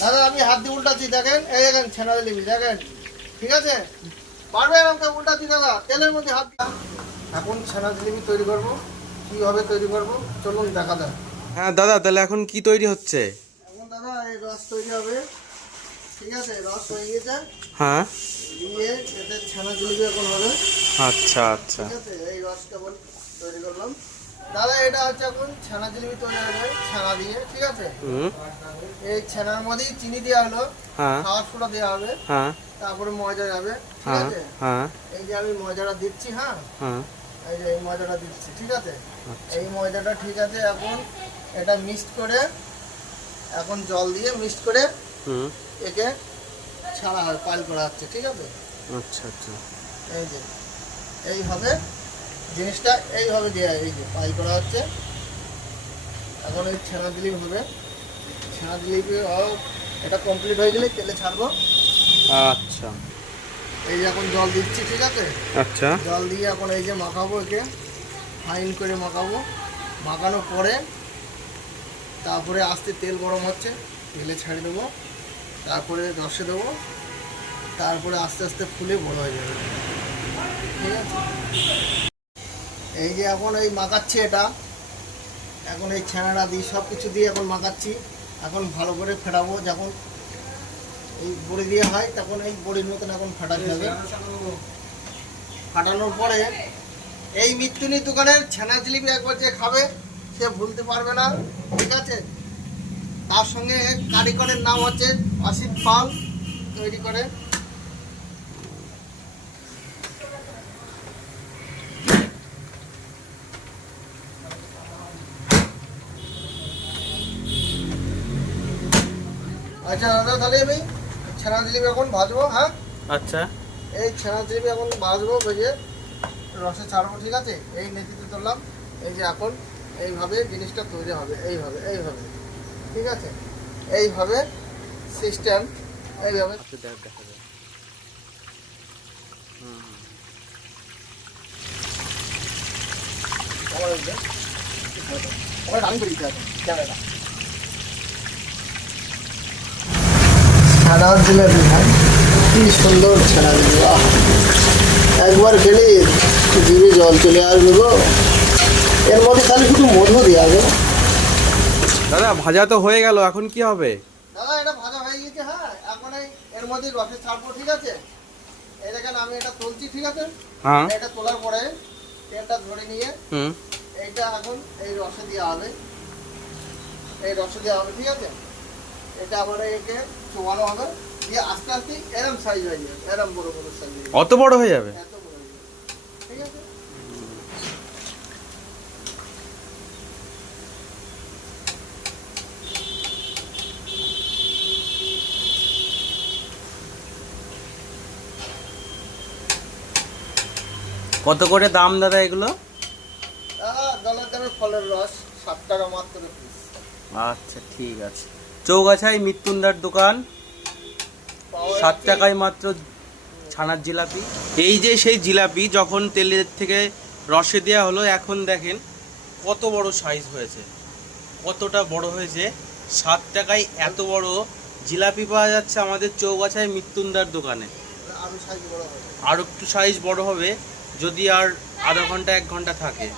দাদা আমি হাত দিয়ে উল্টাচ্ছি, দেখেন এই দেখেন ছানা জিলিপি দেখেন, ঠিক আছে? পারবেন আমাকে উল্টাচ্ছি দাদা, তেলের মধ্যে হাত দাও। এখন ছানা জিলিপি তৈরি করবো, কিভাবে তৈরি করবো চলুন দেখা যাক। হ্যাঁ দাদা, তাহলে এখন কি তৈরি হচ্ছে? এখন দাদা এই রস তৈরি হবে, ঠিক আছে? রস হয়ে গেছে, হ্যাঁ, দিয়ে এতে ছানা জিলিপি এখন হবে। আচ্ছা আচ্ছা। ঠিক আছে, এই রস কেবল তৈরি করলাম দাদা। এটা হচ্ছে এখন ছানা জিলিপি তৈরি হবে ছানা দিয়ে, ঠিক আছে? এই ছানার মধ্যেই চিনি দেওয়া হলো, হ্যাঁ খাওয়ার সোডা দেওয়া হবে, হ্যাঁ তারপরে ময়দা যাবে, ঠিক হ্যাঁ আছে? হ্যাঁ এই যে আমি ময়দাটা দিচ্ছি, হ্যাঁ হ্যাঁ, এই যে এই ময়দাটা দিচ্ছি, ঠিক আছে? আচ্ছা। এই ময়দাটা ঠিক আছে, এখন এটা মিক্সড করে, এখন জল দিয়ে মিক্সড করে একে ছাড়া হয়, পাইল করা হচ্ছে, ঠিক আছে? আচ্ছা আচ্ছা। এই যে এইভাবে জিনিসটা এইভাবে দেওয়া, এই যে পাইল করা হচ্ছে। এখন এই ছানা জিলিপি হবে, ছানা জিলিপি এটা কমপ্লিট হয়ে গেলে তেলে ছাড়বো। আচ্ছা এই যে এখন জল দিচ্ছি, ঠিক আছে? আচ্ছা। জল দিয়ে এখন এই যে মাখাবো, একে ফাইন করে মাখাবো। মাখানোর পরে তারপরে আস্তে তেল গরম হচ্ছে, তেলে ছাড়ি দেবো, তারপরে রসে দেবো, তারপরে আস্তে আস্তে ফুলে বড় হয়ে যাবে, ঠিক আছে? এই যে এখন এই মাখাচ্ছি এটা, এখন এই ছানাটা দিই, সব কিছু দিয়ে এখন মাখাচ্ছি। এখন ভালো করে ফেটাবো, যখন এই বড়ি দিয়ে হয় তখন এই বড়ির মতন এখন ফাটাতে হবে। ফাটানোর পরে এই মিত্তুনির দোকানের ছানা জিলিপি একবার যে খাবে সে ভুলতে পারবে না, ঠিক আছে? তার সঙ্গে কারিগরের নাম হচ্ছে অসিত পাল, তৈরি করে। আচ্ছা দাদা, তাহলে আমি ছানা জিলিপি এখন ভাজবো, হ্যাঁ? আচ্ছা এই ছানা জিলিপি এখন ভাজবো, ভেজে রসে ছাড়বো, ঠিক আছে? এই নেতিতে তুললাম, এই যে এখন এইভাবে জিনিসটা তৈরি হবে, এইভাবে এইভাবে, ঠিক আছে? এইভাবে সিস্টেম, এইভাবে। দেখা যায়। ছানা জিলাপি ভাই, কি সুন্দর ছানা জিলাপি, বাহ! একবার খেলে জিভে জল চলে আসবে গো। এর মধ্যে খালি শুধু মধু দেওয়া হবে। দাদা ভাজা তো হয়ে গেল, এখন কি হবে? দাদা এটা ভাজা হয়ে গেছে, হ্যাঁ। এখন এর মধ্যে রসে ছাড়বো, ঠিক আছে? এই দেখেন আমি এটা তুলছি, ঠিক আছে? হ্যাঁ, এটা তোলার পরে তেলটা ধরে নিয়ে এইটা এখন এই রসে দেওয়া হবে, এই রসে দেওয়া হবে, ঠিক আছে? এটা আবার একে চোবানো হবে, দিয়ে আস্তে আস্তে এরম সাইজ হয়ে যাবে, এরম বড় বড় সাইজ হয়ে যাবে, অত বড় হয়ে যাবে? এত বড় হয়ে যাবে, ঠিক আছে? কত করে দাম দাদা এগুলো? দাদা জলের দামে ফলের রস 7 টাকা মাত্র পিস। আচ্ছা ঠিক আছে। চৌগাছায় মৃত্যুঞ্জার দোকান, 7 টাকায় মাত্র ছানার জিলাপি। এই যে সেই জিলাপি যখন তেলের থেকে রসে দেওয়া হলো, এখন দেখেন কত বড় সাইজ হয়েছে, কতটা বড় হয়েছে। 7 টাকায় এত বড় জিলাপি পাওয়া যাচ্ছে আমাদের চৌগাছায় মৃত্যুঞ্জার দোকানে। আরো সাইজ বড় হবে, আর একটু সাইজ বড় হবে যদি আর আধা ঘন্টা 1 ঘন্টা থাকে।